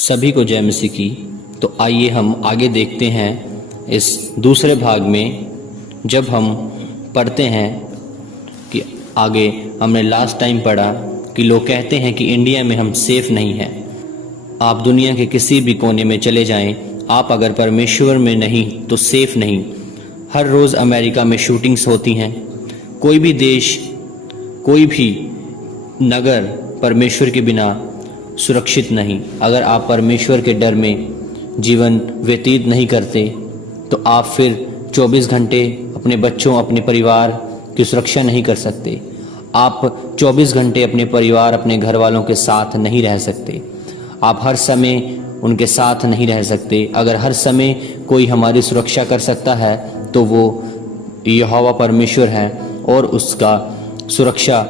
सभी को जय मसीह की। तो आइए हम आगे देखते हैं इस दूसरे भाग में, जब हम पढ़ते हैं कि आगे हमने लास्ट टाइम पढ़ा कि लोग कहते हैं कि इंडिया में हम सेफ नहीं हैं। आप दुनिया के किसी भी कोने में चले जाएं, आप अगर परमेश्वर में नहीं तो सेफ नहीं। हर रोज़ अमेरिका में शूटिंग्स होती हैं। कोई भी देश, कोई भी नगर परमेश्वर के बिना सुरक्षित नहीं। अगर आप परमेश्वर के डर में जीवन व्यतीत नहीं करते तो आप फिर 24 घंटे अपने बच्चों, अपने परिवार की सुरक्षा नहीं कर सकते। आप 24 घंटे अपने परिवार, अपने घर वालों के साथ नहीं रह सकते। आप हर समय उनके साथ नहीं रह सकते। अगर हर समय कोई हमारी सुरक्षा कर सकता है तो वो यहोवा परमेश्वर है, और उसका सुरक्षा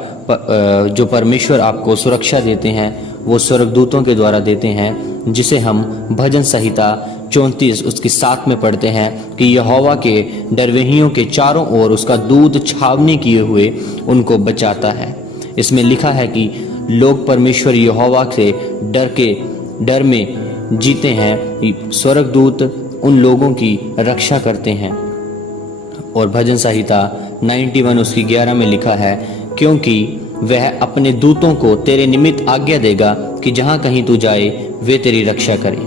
जो परमेश्वर आपको सुरक्षा देते हैं वो स्वर्गदूतों के द्वारा देते हैं, जिसे हम भजन संहिता 34 उसकी 7 में पढ़ते हैं कि यहोवा के डरवेहियों के चारों ओर उसका दूत छावनी किए हुए उनको बचाता है। इसमें लिखा है कि लोग परमेश्वर यहोवा से डर में जीते हैं। स्वर्गदूत उन लोगों की रक्षा करते हैं। और भजन संहिता 91 उसकी 11 में लिखा है, क्योंकि वह अपने दूतों को तेरे निमित्त आज्ञा देगा कि जहां कहीं तू जाए वे तेरी रक्षा करें।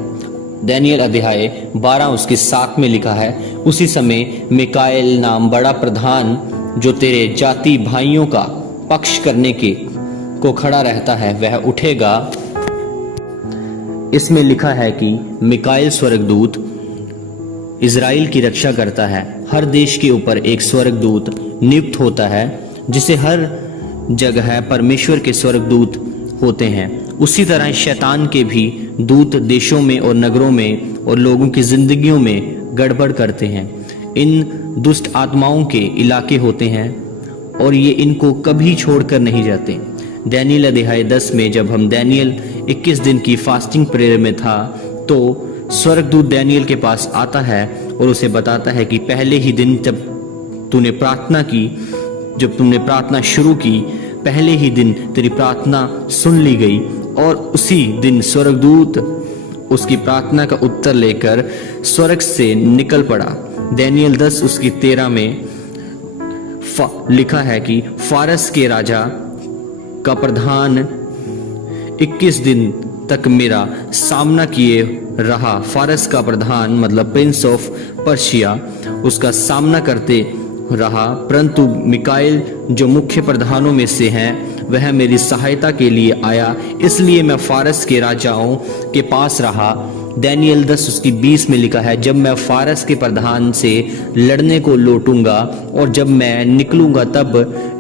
दानियेल अध्याय 12 उसकी 7 में लिखा है, उसी समय मिकाएल नाम बड़ा प्रधान जो तेरे जाति भाइयों का पक्ष करने को खड़ा रहता है वह उठेगा। इसमें लिखा है कि मिकाएल स्वर्गदूत इज़राइल की रक्षा करता है। हर देश के ऊपर एक स्वर्गदूत नियुक्त होता है, जिसे हर जगह परमेश्वर के स्वर्गदूत होते हैं। उसी तरह शैतान के भी दूत देशों में और नगरों में और लोगों की जिंदगियों में गड़बड़ करते हैं। इन दुष्ट आत्माओं के इलाके होते हैं और ये इनको कभी छोड़कर नहीं जाते। दानियेल अध्याय 10 में जब हम दानियेल 21 दिन की फास्टिंग प्रेयर में था तो स्वर्गदूत दानियेल के पास आता है और उसे बताता है कि पहले ही दिन जब तुमने प्रार्थना शुरू की, पहले ही दिन तेरी प्रार्थना सुन ली गई। और उसी दिन स्वर्गदूत उसकी प्रार्थना का उत्तर लेकर स्वर्ग से निकल पड़ा। दानियेल 10 उसकी 13 में लिखा है कि फारस के राजा का प्रधान 21 दिन तक मेरा सामना किए रहा। फारस का प्रधान मतलब प्रिंस ऑफ पर्शिया उसका सामना करते रहा, परंतु मिकाएल जो मुख्य प्रधानों में से हैं वह मेरी सहायता के लिए आया, इसलिए मैं फारस के राजाओं के पास रहा। दानियेल 10 उसकी 20 में लिखा है, जब मैं फारस के प्रधान से लड़ने को लौटूंगा और जब मैं निकलूंगा तब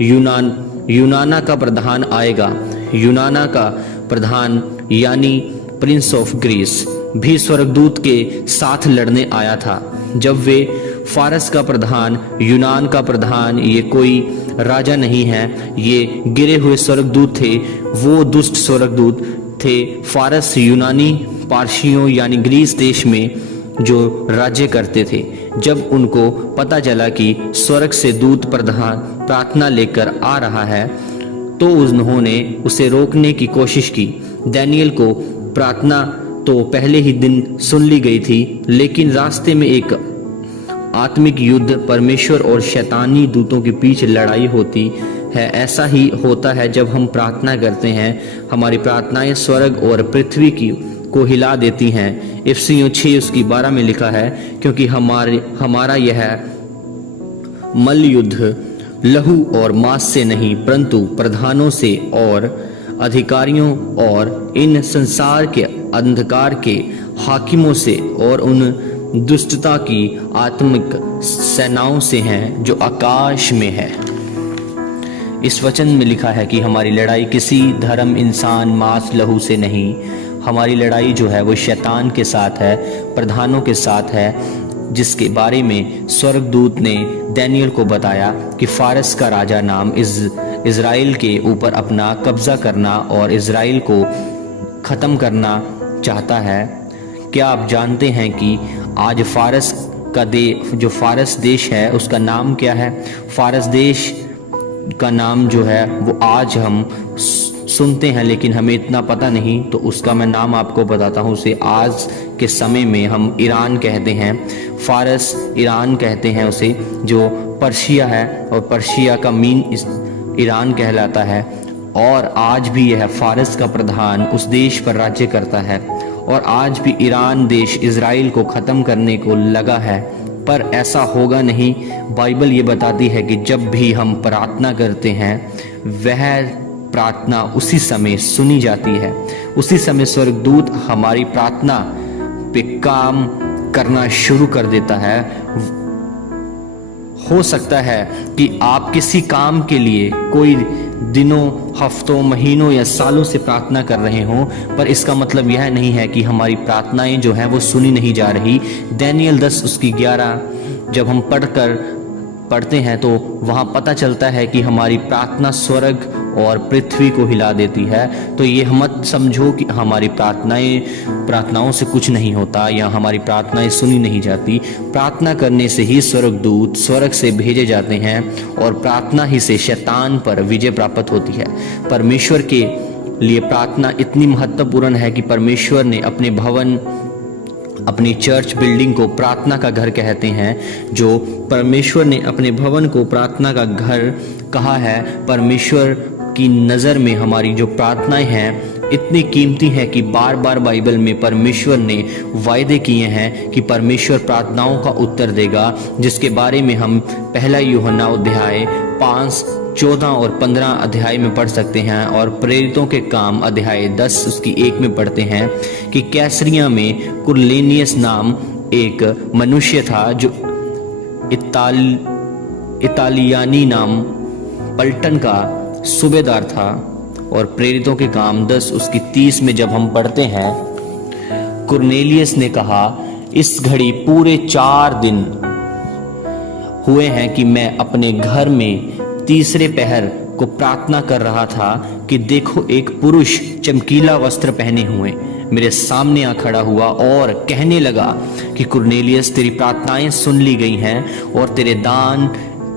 यूनाना का प्रधान आएगा। यूनाना का प्रधान यानी प्रिंस ऑफ ग्रीस भी स्वर्गदूत के साथ लड़ने आया था। जब वे फारस का प्रधान, यूनान का प्रधान, ये कोई राजा नहीं है, ये गिरे हुए स्वर्गदूत थे। वो दुष्ट स्वर्गदूत थे फारस यूनानी पारसियों यानी ग्रीस देश में जो राज्य करते थे। जब उनको पता चला कि स्वर्ग से दूत प्रधान प्रार्थना लेकर आ रहा है तो उन्होंने उसे रोकने की कोशिश की। दानियेल को प्रार्थना तो पहले ही दिन सुन ली गई थी, लेकिन रास्ते में एक आत्मिक युद्ध परमेश्वर और शैतानी दूतों के बीच लड़ाई होती है। ऐसा ही होता है जब हम प्रार्थना करते हैं। हमारी प्रार्थनाएं स्वर्ग और पृथ्वी को हिला देती हैं। इफिसियों 6 उसकी 12 में लिखा है, क्योंकि हमारा यह मल्ल युद्ध लहू और मांस से नहीं परंतु प्रधानों से और अधिकारियों और इन संसार के अंधकार के हाकिमों से और उन दुष्टता की आत्मिक सेनाओं से हैं जो आकाश में है। इस वचन में लिखा है कि हमारी लड़ाई किसी धर्म, इंसान, मांस, लहू से नहीं। हमारी लड़ाई जो है वो शैतान के साथ है, प्रधानों के साथ है, जिसके बारे में स्वर्गदूत ने दानियेल को बताया कि फारस का राजा नाम इज़राइल के ऊपर अपना कब्जा करना और इज़राइल को ख़त्म करना चाहता है। क्या आप जानते हैं कि आज फारस का जो फारस देश है उसका नाम क्या है? फारस देश का नाम जो है वो आज हम सुनते हैं लेकिन हमें इतना पता नहीं, तो उसका मैं नाम आपको बताता हूँ। उसे आज के समय में हम ईरान कहते हैं, फारस ईरान कहते हैं उसे, जो पर्शिया है, और पर्शिया का मीन ईरान कहलाता है। और आज भी यह फारस का प्रधान उस देश पर राज्य करता है, और आज भी ईरान देश इज़राइल को ख़त्म करने को लगा है, पर ऐसा होगा नहीं। बाइबल ये बताती है कि जब भी हम प्रार्थना करते हैं, वह प्रार्थना उसी समय सुनी जाती है, उसी समय स्वर्गदूत हमारी प्रार्थना पे काम करना शुरू कर देता है। हो सकता है कि आप किसी काम के लिए कोई दिनों, हफ्तों, महीनों या सालों से प्रार्थना कर रहे हों, पर इसका मतलब यह नहीं है कि हमारी प्रार्थनाएं जो हैं वो सुनी नहीं जा रही। दानियेल 10 उसकी 11 जब हम पढ़ते हैं तो वहाँ पता चलता है कि हमारी प्रार्थना स्वर्ग और पृथ्वी को हिला देती है। तो ये मत समझो कि हमारी प्रार्थनाओं से कुछ नहीं होता या हमारी प्रार्थनाएं सुनी नहीं जाती। प्रार्थना करने से ही स्वर्गदूत स्वर्ग से भेजे जाते हैं, और प्रार्थना ही से शैतान पर विजय प्राप्त होती है। परमेश्वर के लिए प्रार्थना इतनी महत्वपूर्ण है कि परमेश्वर ने अपने भवन, अपनी चर्च बिल्डिंग को प्रार्थना का घर कहते हैं। जो परमेश्वर ने अपने भवन को प्रार्थना का घर कहा है, परमेश्वर की नज़र में हमारी जो प्रार्थनाएं हैं इतनी कीमती हैं कि बार बार बाइबल में परमेश्वर ने वायदे किए हैं कि परमेश्वर प्रार्थनाओं का उत्तर देगा, जिसके बारे में हम पहला यूहन्ना अध्याय 5, 14 और 15 अध्याय में पढ़ सकते हैं, और प्रेरितों के काम अध्याय 10 उसकी 1 में पढ़ते हैं कि कैसरिया में कुरनेलियस नाम एक मनुष्य था, जो इतालियानी नाम पलटन का सूबेदार था। और प्रेरितों के काम 10 उसकी 30 में जब हम पढ़ते हैं, कुरनेलियस ने कहा, इस घड़ी पूरे 4 दिन हुए हैं कि मैं अपने घर में तीसरे पहर को प्रार्थना कर रहा था कि देखो एक पुरुष चमकीला वस्त्र पहने हुए मेरे सामने आ खड़ा हुआ और कहने लगा कि कुरनेलियस, तेरी प्रार्थनाएं सुन ली गई हैं और तेरे दान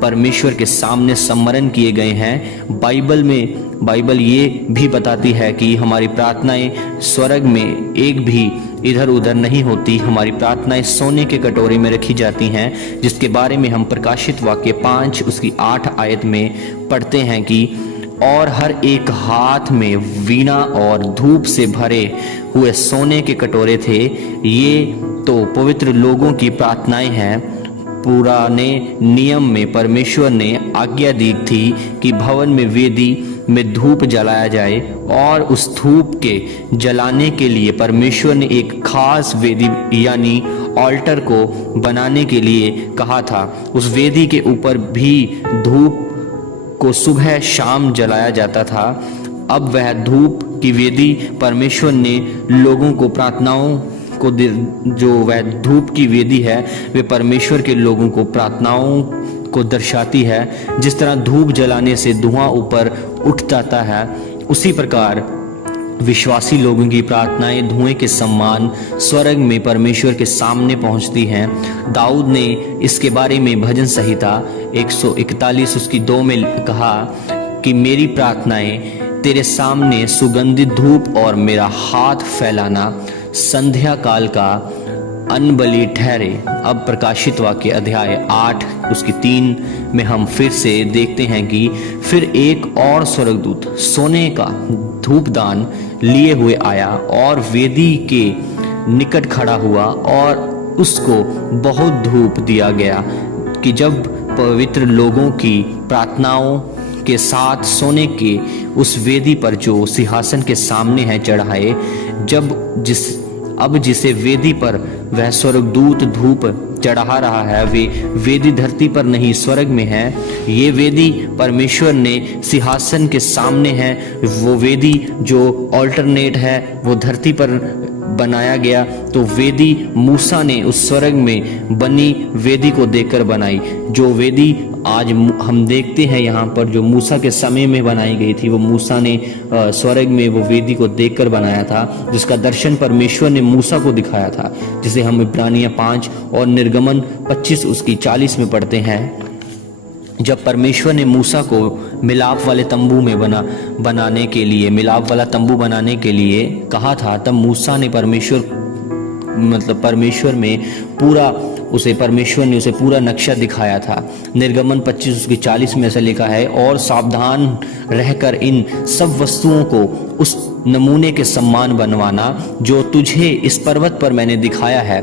परमेश्वर के सामने सम्मरण किए गए हैं। बाइबल ये भी बताती है कि हमारी प्रार्थनाएं स्वर्ग में एक भी इधर उधर नहीं होती। हमारी प्रार्थनाएं सोने के कटोरे में रखी जाती हैं, जिसके बारे में हम प्रकाशित वाक्य 5 उसकी 8 आयत में पढ़ते हैं कि और हर एक हाथ में वीणा और धूप से भरे हुए सोने के कटोरे थे। ये तो पवित्र लोगों की प्रार्थनाएं हैं। पुराने नियम में परमेश्वर ने आज्ञा दी थी कि भवन में वेदी में धूप जलाया जाए, और उस धूप के जलाने के लिए परमेश्वर ने एक खास वेदी यानी ऑल्टर को बनाने के लिए कहा था। उस वेदी के ऊपर भी धूप को सुबह शाम जलाया जाता था। अब वह धूप की वेदी परमेश्वर ने लोगों को प्रार्थनाओं को जो वह धूप की वेदी है वे परमेश्वर के लोगों को प्रार्थनाओं को दर्शाती है। जिस तरह धूप जलाने से धुआं ऊपर उठ जाता है, उसी प्रकार विश्वासी लोगों की प्रार्थनाएं धुएं के समान स्वर्ग में परमेश्वर के सामने पहुंचती हैं। दाऊद ने इसके बारे में भजन संहिता 141 उसकी 2 में कहा कि मेरी प्रार्थनाएं तेरे सामने सुगंधित धूप और मेरा हाथ फैलाना संध्या काल का अनबलि ठहरे। अब प्रकाशित वाक्य अध्याय 8 उसकी 3 में हम फिर से देखते हैं कि फिर एक और स्वर्गदूत सोने का धूपदान लिए हुए आया और वेदी के निकट खड़ा हुआ, और उसको बहुत धूप दिया गया कि जब पवित्र लोगों की प्रार्थनाओं के साथ सोने के उस वेदी पर जो सिंहासन के सामने है चढ़ाए, अब जिसे वेदी पर वह स्वर्गदूत धूप चढ़ा रहा है, वे वेदी धरती पर नहीं स्वर्ग में है। ये वेदी परमेश्वर ने सिंहासन के सामने है। वो वेदी जो ऑल्टरनेट है वो धरती पर बनाया गया, तो वेदी मूसा ने उस स्वर्ग में बनी वेदी को देखकर बनाई। जो वेदी आज हम देखते हैं यहाँ पर जो मूसा के समय में बनाई गई थी, वो मूसा ने स्वर्ग में वो वेदी को देखकर बनाया था, जिसका दर्शन परमेश्वर ने मूसा को दिखाया था, जिसे हम इब्रानियां 5 और निर्गमन 25 उसकी 40 में पढ़ते हैं। जब परमेश्वर ने मूसा को मिलाप वाले तंबू में बनाने के लिए, मिलाप वाला तंबू बनाने के लिए कहा था, तब मूसा ने परमेश्वर ने उसे पूरा नक्शा दिखाया था। निर्गमन 25:40 में ऐसा लिखा है, और सावधान रहकर इन सब वस्तुओं को उस नमूने के समान बनवाना जो तुझे इस पर्वत पर मैंने दिखाया है।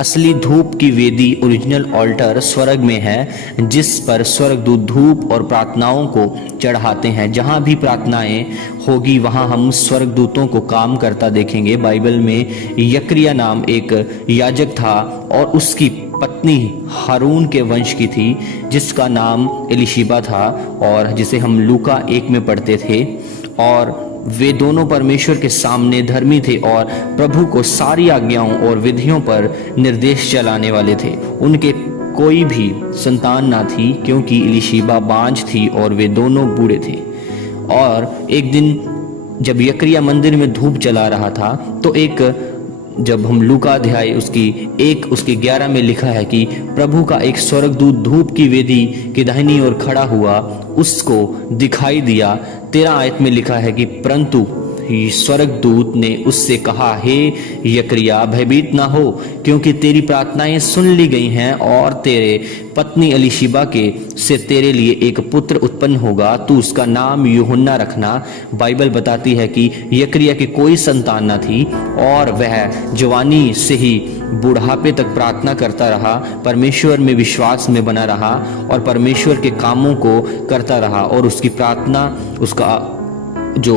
असली धूप की वेदी, ओरिजिनल ऑल्टर स्वर्ग में है, जिस पर स्वर्गदूत धूप और प्रार्थनाओं को चढ़ाते हैं। जहाँ भी प्रार्थनाएं होगी वहाँ हम स्वर्गदूतों को काम करता देखेंगे। बाइबल में यकरिया नाम एक याजक था और उसकी पत्नी हारून के वंश की थी, जिसका नाम एलिशिबा था, और जिसे हम लूका 1 में पढ़ते थे। और वे दोनों परमेश्वर के सामने धर्मी थे और प्रभु को सारी आज्ञाओं और विधियों पर निर्देश चलाने वाले थे। उनके कोई भी संतान ना थी, क्योंकि एलीशिबा बांझ थी और वे दोनों बूढ़े थे। और एक दिन जब यकरिया मंदिर में धूप जला रहा था, तो जब हम लूका अध्याय उसके 11 में लिखा है कि प्रभु का एक स्वर्गदूत धूप की वेदी की दाहिनी ओर खड़ा हुआ, उसको दिखाई दिया। 13 आयत में लिखा है कि परंतु स्वर्गदूत ने उससे कहा, हे यकरिया, भयभीत ना हो, क्योंकि तेरी प्रार्थनाएं सुन ली गई हैं और तेरे पत्नी एलीशिबा के से तेरे लिए एक पुत्र उत्पन्न होगा, तू उसका नाम यूहन्ना रखना। बाइबल बताती है कि यकरिया की कोई संतान न थी और वह जवानी से ही बुढ़ापे तक प्रार्थना करता रहा, परमेश्वर में विश्वास में बना रहा और परमेश्वर के कामों को करता रहा। और उसकी प्रार्थना, उसका जो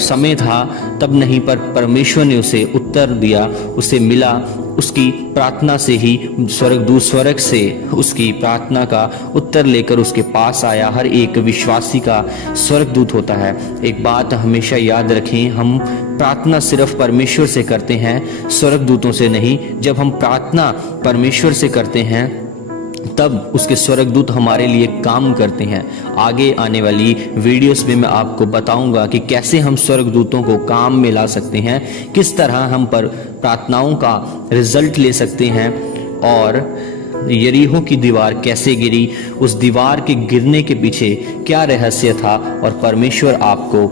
समय था तब नहीं, पर परमेश्वर ने उसे उत्तर दिया, उसे मिला। उसकी प्रार्थना से ही स्वर्गदूत स्वर्ग से उसकी प्रार्थना का उत्तर लेकर उसके पास आया। हर एक विश्वासी का स्वर्गदूत होता है। एक बात हमेशा याद रखें, हम प्रार्थना सिर्फ परमेश्वर से करते हैं, स्वर्गदूतों से नहीं। जब हम प्रार्थना परमेश्वर से करते हैं तब उसके स्वर्गदूत हमारे लिए काम करते हैं। आगे आने वाली वीडियोस में मैं आपको बताऊंगा कि कैसे हम स्वर्गदूतों को काम में ला सकते हैं, किस तरह हम पर प्रार्थनाओं का रिजल्ट ले सकते हैं, और यरीहो की दीवार कैसे गिरी, उस दीवार के गिरने के पीछे क्या रहस्य था, और परमेश्वर आपको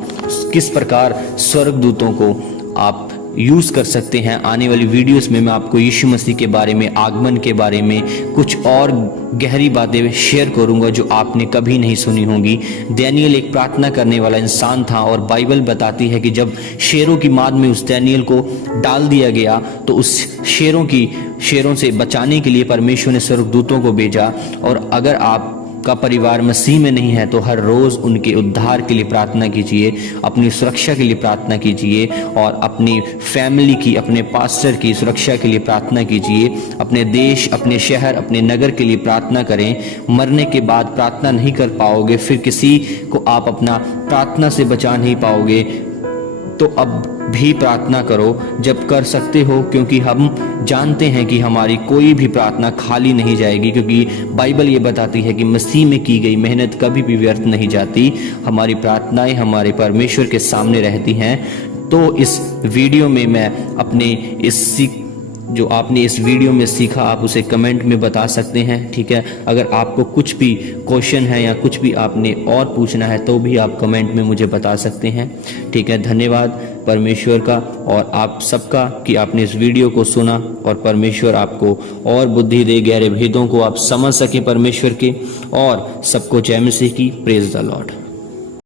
किस प्रकार स्वर्गदूतों को आप यूज़ कर सकते हैं। आने वाली वीडियोस में मैं आपको यीशु मसीह के बारे में, आगमन के बारे में कुछ और गहरी बातें शेयर करूंगा जो आपने कभी नहीं सुनी होंगी। डैनियल एक प्रार्थना करने वाला इंसान था और बाइबल बताती है कि जब शेरों की माद में उस डैनियल को डाल दिया गया तो उस शेरों से बचाने के लिए परमेश्वर ने स्वर्गदूतों को भेजा। और अगर आप का परिवार मसीह में नहीं है तो हर रोज उनके उद्धार के लिए प्रार्थना कीजिए, अपनी सुरक्षा के लिए प्रार्थना कीजिए, और अपनी फैमिली की, अपने पास्टर की सुरक्षा के लिए प्रार्थना कीजिए। अपने देश, अपने शहर, अपने नगर के लिए प्रार्थना करें। मरने के बाद प्रार्थना नहीं कर पाओगे, फिर किसी को आप अपना प्रार्थना से बचा नहीं पाओगे, तो अब भी प्रार्थना करो जब कर सकते हो, क्योंकि हम जानते हैं कि हमारी कोई भी प्रार्थना खाली नहीं जाएगी, क्योंकि बाइबल ये बताती है कि मसीह में की गई मेहनत कभी भी व्यर्थ नहीं जाती। हमारी प्रार्थनाएं हमारे परमेश्वर के सामने रहती हैं। तो इस वीडियो में मैं अपने जो आपने इस वीडियो में सीखा, आप उसे कमेंट में बता सकते हैं, ठीक है। अगर आपको कुछ भी क्वेश्चन है या कुछ भी आपने और पूछना है तो भी आप कमेंट में मुझे बता सकते हैं, ठीक है। धन्यवाद परमेश्वर का और आप सबका कि आपने इस वीडियो को सुना, और परमेश्वर आपको और बुद्धि दे, गहरे भेदों को आप समझ सकें परमेश्वर के, और सबको जय मसीह की। Praise the Lord.